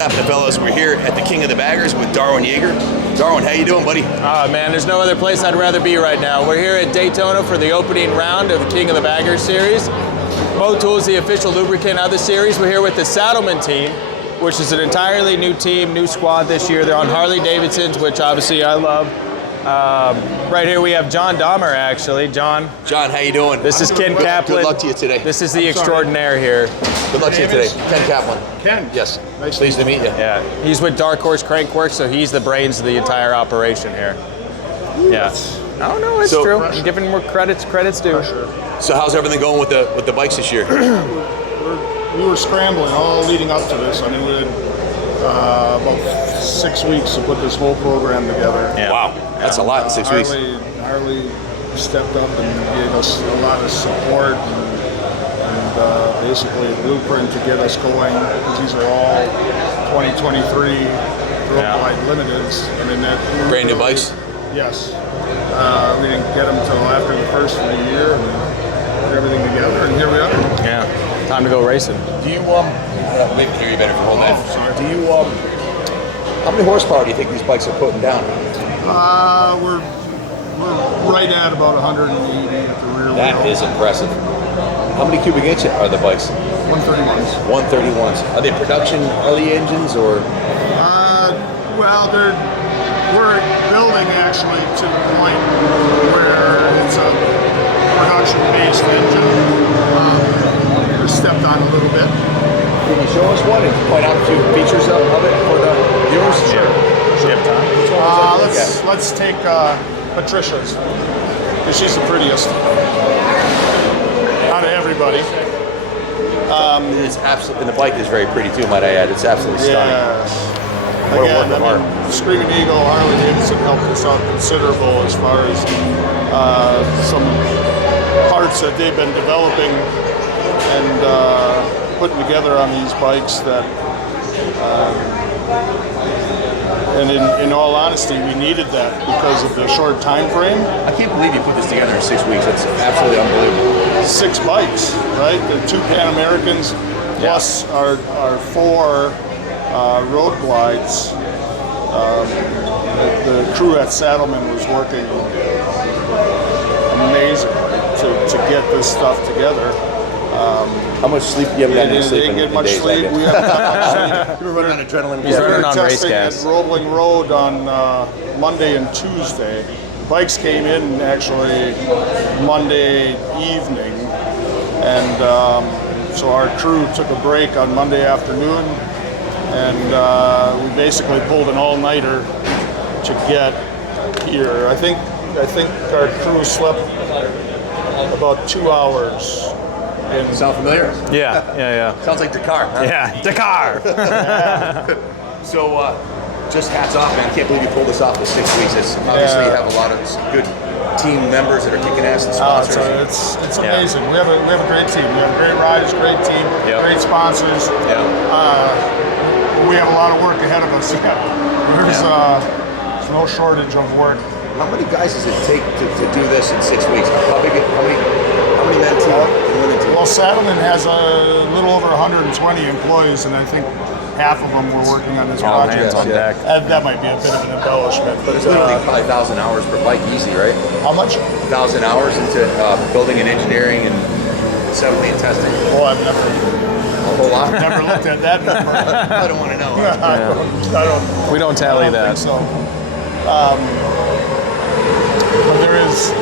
Happening, fellas? We're here at the King of the Baggers with Darwin Yeager. Darwin, how you doing, buddy? Man, there's no other place I'd rather be right now. We're here at Daytona for the opening round of King of the Baggers series. Motul is the official lubricant of the series. We're here with the Saddleman team, which is an entirely new team, new squad this year. They're on Harley Davidsons, which obviously I love. Right here we have John Dahmer, actually. John, how you doing? this is Ken Kaplan. Good luck to you today. This is the extraordinaire here. Good luck to you today. Ken Kaplan. Ken. Yes. Nice Pleased to meet you. Yeah, he's with Dark Horse Crankworks, so he's the brains of the entire operation here. Yeah. Oh no, it's true. I'm giving more credits due. So how's everything going with the bikes this year? We were scrambling all leading up to this. I mean, we had about 6 weeks to put this whole program together. Yeah. Wow, that's a lot in 6 weeks. Harley stepped up and gave us a lot of support and basically a blueprint to get us going. These are all 2023 worldwide limiteds. I mean, Brand new bikes? Yes. We didn't get them until after the first of the year and put everything together, and here we are. Yeah. Time to go racing. Do you maybe hear you better if you hold that. Sorry. Do you how many horsepower do you think these bikes are putting down? We're right at about 180 at the rear wheel. That is impressive. How many cubic inch are the bikes? 131s. 131s. Are they production Harley engines or? Well, we're building actually to the point where it's a production-based engine. They're stepped on a little bit. Can you show us one and point out a few features of it for the viewers? Sure. Skip time. Let's take Patricia's, because she's the prettiest out of everybody. It's absolutely, and the bike is very pretty too, might I add. It's absolutely stunning. Yeah. What a Again, work of art. Screaming Eagle, Harley Davidson helped us out considerable as far as some parts that they've been developing and putting together on these bikes that, and in all honesty, we needed that because of the short time frame. I can't believe you put this together in 6 weeks. That's absolutely unbelievable. 6 bikes, right? The 2 Pan Americans plus our 4 road glides. The crew at Saddleman was working amazingly to get this stuff together. How much sleep do you have gotten sleep? They didn't get much sleep. We haven't got much sleep. You were running on adrenaline. He's running on race testing gas. at Rolling Road on Monday and Tuesday. Bikes came in actually Monday evening, and so our crew took a break on Monday afternoon, and we basically pulled an all-nighter to get here. I think our crew slept about 2 hours. Sound familiar? Yeah. Sounds like Dakar. Huh? Yeah, Dakar. So, just hats off, man. I can't believe you pulled this off in 6 weeks. Obviously, you have a lot of good team members that are kicking ass and sponsors. It's amazing. We have a great team. We have great riders, great team, great sponsors. We have a lot of work ahead of us. There's no shortage of work. How many guys does it take to do this in 6 weeks? How many men team? Well, Saddleman has a little over 120 employees, and I think half of them were working on this project. On deck. That might be a bit of an embellishment, but It's literally probably 1,000 hours per bike, easy, right? how much? 1,000 hours into building and engineering and assembly and testing. Oh, I've A whole lot. never looked at that number. I don't want to know. I don't. We don't tally I don't that. think so. But there is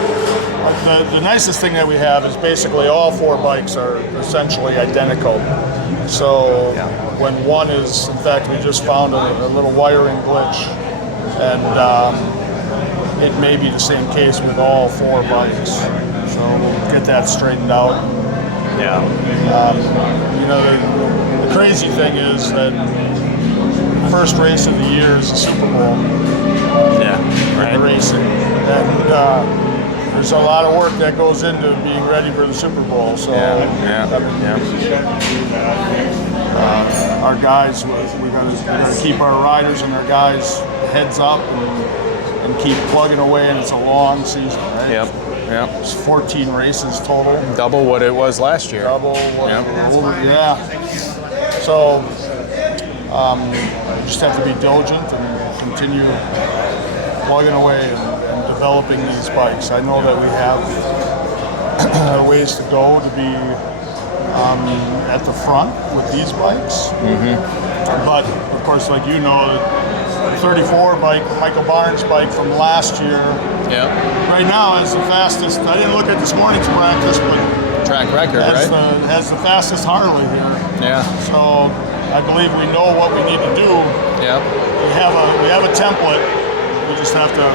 the nicest thing that we have is basically all 4 bikes are essentially identical. So when one is, in fact, we just found a little wiring glitch, and it may be the same case with all 4 bikes. So we'll get that straightened out. Yeah. The crazy thing is that the first race of the year is the Super Bowl. Yeah. Right. Racing, and there's a lot of work that goes into being ready for the Super Bowl. So our guys, we got to keep our riders and our guys heads up and keep plugging away. And it's a long season, right? Yep. It's 14 races total. Double what it was last year. Double what? Yep. Yeah. So You just have to be diligent and continue plugging away and developing these bikes. I know that we have ways to go to be at the front with these bikes. But of course, like you know, the 34 bike, Michael Barnes' bike from last year, right now is the fastest. I didn't look at this morning's practice, but track record, right? Has the fastest Harley here. Yeah. So I believe we know what we need to do. Yeah. We have a template. We just have to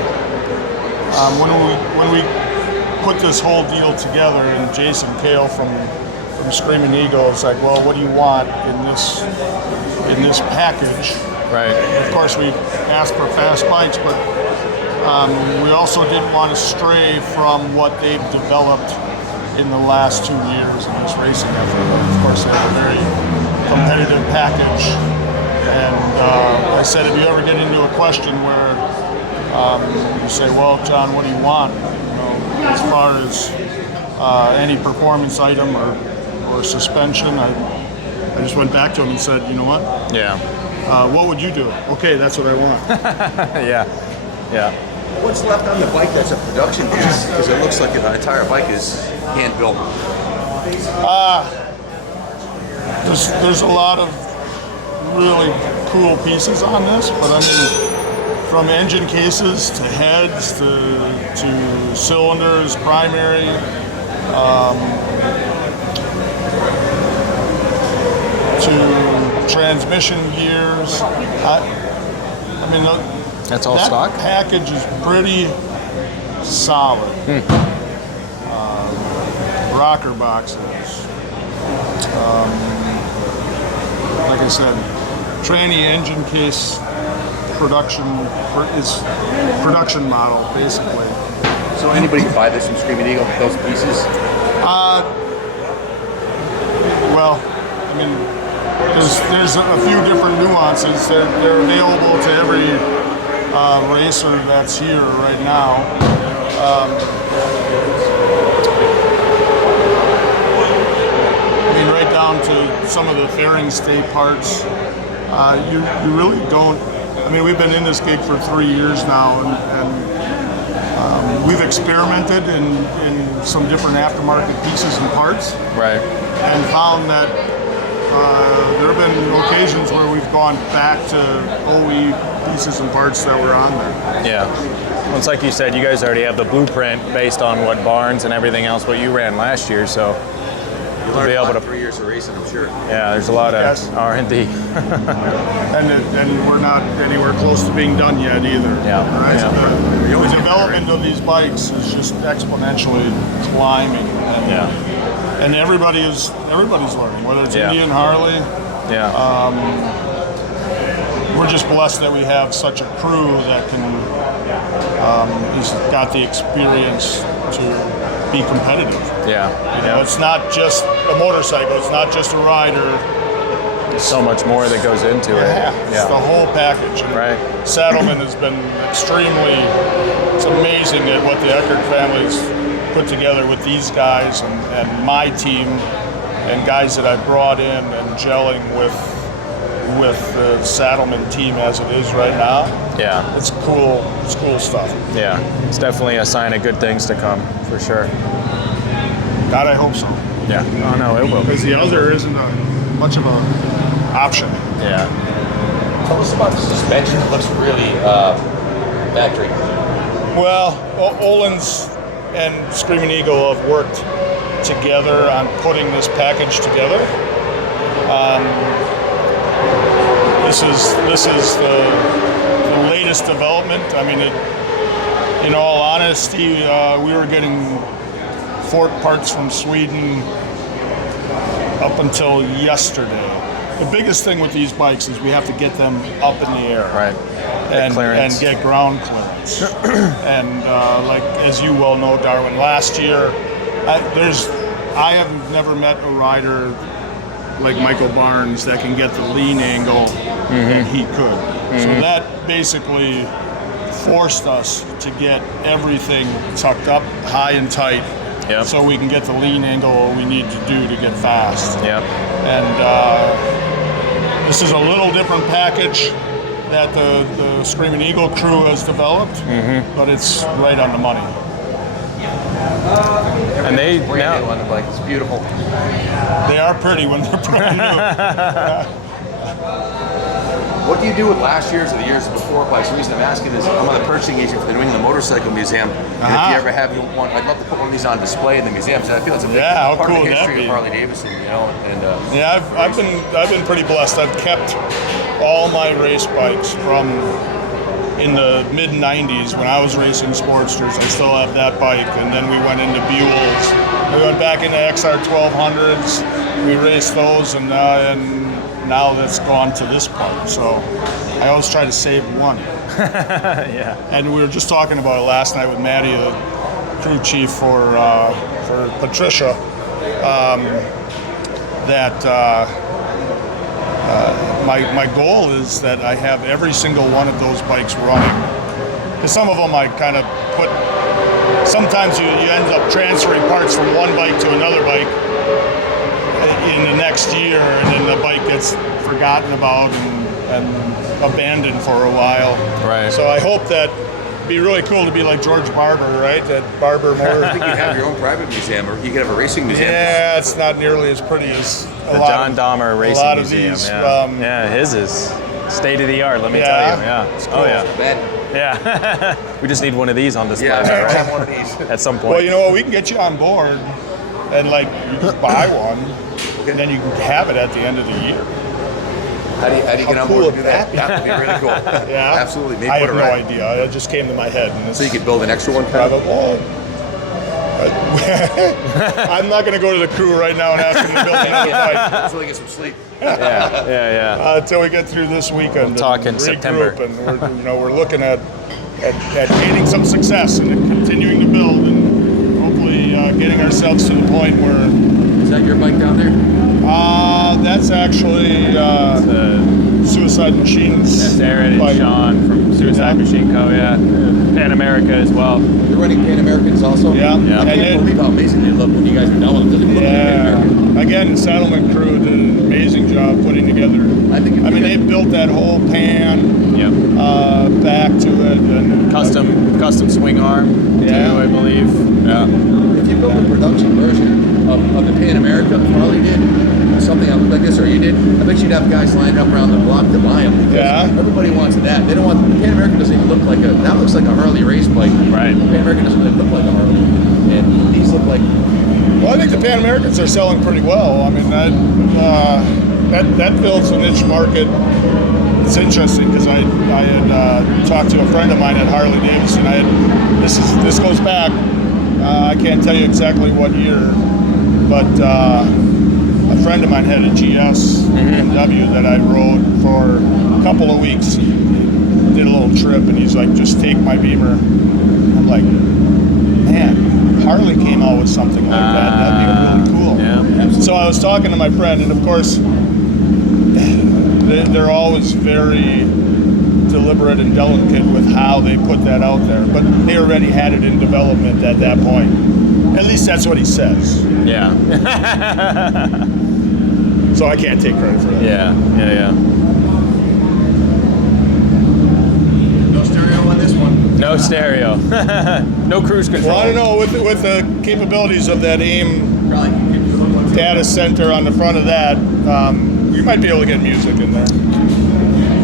when we put this whole deal together, and Jason Kale from Screaming Eagle is like, well, what do you want in this package? Right. Of course, we asked for fast bikes, but we also didn't want to stray from what they've developed in the last 2 years in this racing effort. Of course, they have a very competitive package. And I said, if you ever get into a question where you say, well, John, what do you want? You know, as far as any performance item or suspension, I just went back to him and said, you know what? Yeah. What would you do? Okay, that's what I want. Yeah. Yeah. What's left on the bike that's a production piece? Because it looks like the entire bike is hand built. There's a lot of really cool pieces on this, but I mean, from engine cases to heads to cylinders, primary, to transmission gears. I mean, that's all that stock? Package is pretty solid. Rocker boxes. Like I said, tranny engine case production is production model basically. So anybody can buy this from Screaming Eagle, those pieces? Well, I mean, there's a few different nuances. They're available to every racer that's here right now. I mean, right down to some of the fairing stay parts. You really don't. I mean, we've been in this gig for 3 years now, and we've experimented in some different aftermarket pieces and parts. Right. And found that there have been occasions where we've gone back to OE pieces and parts that were on there. Yeah. Well, it's like you said, you guys already have the blueprint based on what Barnes and everything else what you ran last year, so You learned a lot in 3 years of racing, I'm sure. Yeah, there's a lot of Yes. R&D. and we're not anywhere close to being done yet either. Yeah. Right? Yeah. The development of these bikes is just exponentially climbing. And everybody's learning, whether it's Indian, Harley. Yeah. We're just blessed that we have such a crew that can, he's got the experience to be competitive. Yeah. You know, it's not just a motorcycle, it's not just a rider. There's so much more that goes into it. It's the whole package. And Right. Saddleman has been it's amazing at what the Eckert family's put together with these guys and my team and guys that I brought in and gelling with the Saddleman team as it is right now. Yeah. It's cool stuff. Yeah. It's definitely a sign of good things to come, for sure. God, I hope so. Yeah. Oh, no, it will. Because the other isn't much of a option. Yeah. Tell us about the suspension. It looks really factory. Well, Olin's and Screaming Eagle have worked together on putting this package together. This is the latest development. I mean, in all honesty, we were getting fork parts from Sweden up until yesterday. The biggest thing with these bikes is we have to get them up in the air. Right. And get ground clearance. And like as you well know, Darwin, last year, I have never met a rider like Michael Barnes that can get the lean angle that he could. So that basically forced us to get everything tucked up high and tight. Yep. So we can get the lean angle we need to do to get fast. Yep. And This is a little different package that the Screaming Eagle crew has developed, but it's right on the money. And they Brand new on the bike. It's beautiful. They are pretty when they're brand new. What do you do with last year's or the years before bikes? The reason I'm asking is I'm on the purchasing agent for the New England Motorcycle Museum. And if you ever have one, I'd love to put one of these on display in the museum. So I feel it's a big how part cool of the would that history be? of Harley Davidson, you know. And Yeah, I've been pretty blessed. I've kept all my race bikes from in the mid '90s when I was racing Sportsters. I still have that bike, and then we went into Buells. We went back into XR 1200s. We raced those, and now that's gone to this part. So I always try to save one. yeah. And we were just talking about it last night with Maddie, the crew chief for Patricia, that my goal is that I have every single one of those bikes running. Because some of them I kind of put, sometimes you end up transferring parts from one bike to another bike in the next year, and then the bike gets forgotten about and abandoned for a while. Right. So I hope that it'd be really cool to be like George Barber, right? That Barber Motor. I think you have your own private museum, or you could have a racing museum. Yeah, it's not nearly as pretty as The John Dahmer Racing a lot Museum. of these. Yeah, his is state of the art. Let me tell you. Yeah. It's Oh cool. yeah. Ben. Yeah. We just need one of these on display. Yeah, I right? have one of these. At some point. Well, you know what? We can get you on board, and like you just buy one, and then you can have it at the end of the year. How do you get on cool board to would do that? that be? That would be really cool. Yeah, Absolutely. Maybe I put have it no right. idea. It just came to my head. And So you could build an extra one? private wall. I'm not going to go to the crew right now and ask them to build another bike Let's really get some sleep. Yeah. until we get through this weekend. We'll talk in and regroup. September. And we're looking at gaining some success and continuing to build, and hopefully getting ourselves to the point where. Is that your bike down there? That's actually Suicide Machines. That's Aaron and bike. Sean from Suicide Machine Co. Yeah. Pan America as well. You're running Pan Americans also? Yeah. Yeah. I can't believe how amazing they look when you guys are done with them. Doesn't even look like a Pan American. Again, Saddleman crew did an amazing job putting together. They built that whole pan Yep. back to it. And Custom swing arm Yeah. too, I believe. Yeah. If you built a production version of the Pan America, Harley did, something that looked like this, or you did, I bet you'd have guys lined up around the block to buy them. Because Yeah. everybody wants that. They don't want, the Pan America doesn't even look like that looks like a Harley race bike. Right. The Pan America doesn't really look like a Harley. And these look like, Well, I think the Pan Americans are selling pretty well. I mean, that builds a niche market. It's interesting because I had talked to a friend of mine at Harley Davidson. This goes back. I can't tell you exactly what year, but a friend of mine had a GS BMW that I rode for a couple of weeks. Did a little trip, and he's like, "Just take my Beamer." I'm like, "Man, Harley came out with something like that. That'd be really cool." Yeah. So I was talking to my friend, and of course, they're always very deliberate and delicate with how they put that out there. But they already had it in development at that point. At least that's what he says. Yeah. So I can't take credit for that. Yeah. no stereo on this one. No stereo. No cruise control. Well, I don't know, with the capabilities of that AIM Probably can give you a little more. data center on the front of that, you might be able to get music in there. The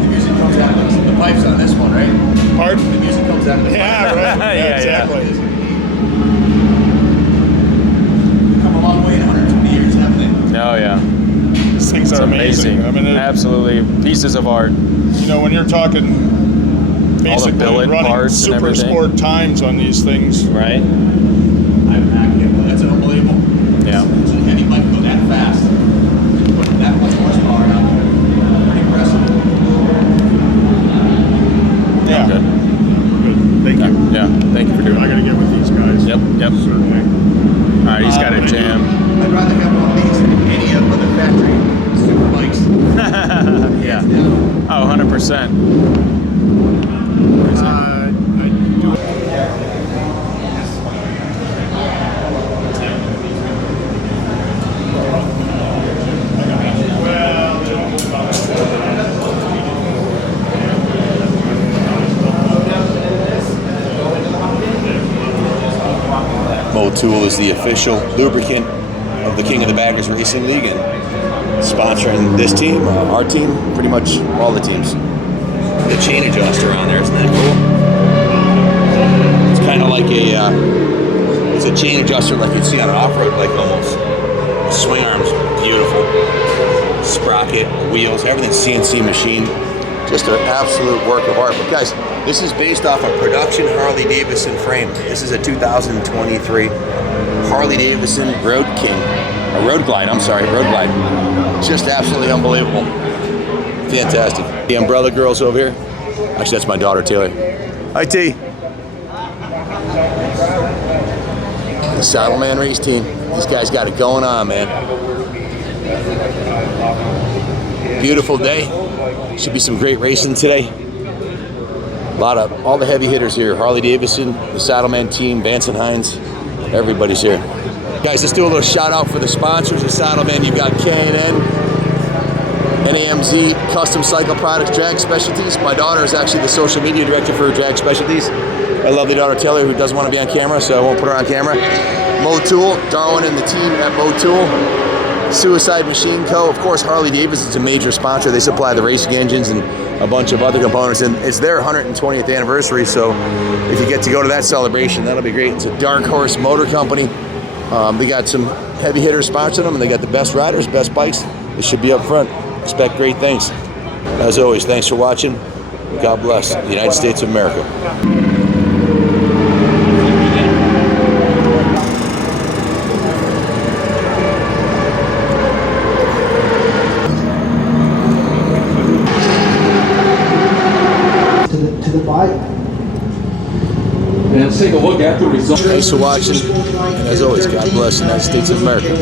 music comes out of the pipes on this one, right? Pardon? The music comes out of the Yeah, pipes. right. Yeah, exactly. We've come a long way in 120 years, haven't they? Oh yeah. These things It's are amazing. I mean, absolutely pieces of art. when you're talking basically billet running parts and super everything. sport times on these things. Right. That's unbelievable. Yeah. It's a heavy bike go that fast. Put that much horsepower out there. Pretty impressive. Yeah. Good. Good. Thank you. Yeah. Thank you for doing I it. got to get with these guys. Yep. Certainly. All right. He's got a jam. I'd rather have one of these than any of the factory super bikes. Yeah. Yeah. Oh, 100%. Motul is the official lubricant of the King of the Baggers Racing League and sponsoring this team, our team, pretty much all the teams. The chain adjuster on there, isn't that cool? It's kind of like it's a chain adjuster like you'd see on an off-road bike almost. Swing arms, beautiful. Sprocket, wheels, everything's CNC machine. Just an absolute work of art. But guys, this is based off a production Harley Davidson frame. This is a 2023 Harley Davidson Road Glide. Just absolutely unbelievable. Fantastic. The umbrella girls over here. Actually, that's my daughter, Taylor. Hi, T. The Saddleman race team. These guys got it going on, man. Beautiful day. Should be some great racing today. A lot of all the heavy hitters here. Harley Davidson, the Saddleman team, Vance and Hines. Everybody's here. Guys, let's do a little shout out for the sponsors of Saddleman. You've got K&N, NAMZ, Custom Cycle Products, Drag Specialties. My daughter is actually the social media director for Drag Specialties. My lovely daughter Taylor, who doesn't want to be on camera, so I won't put her on camera. Motul, Darwin and the team at Motul. Suicide Machine Co. Of course, Harley Davidson's a major sponsor. They supply the racing engines and a bunch of other components, and it's their 120th anniversary, so if you get to go to that celebration, that'll be great. It's a Dark Horse Motor Company. They got some heavy hitters sponsoring them, and they got the best riders, best bikes. They should be up front. Expect great things. As always, thanks for watching. God bless the United States of America. To the bike. And let's take a look at the results. Thanks for watching, and as always, God bless the United States of America.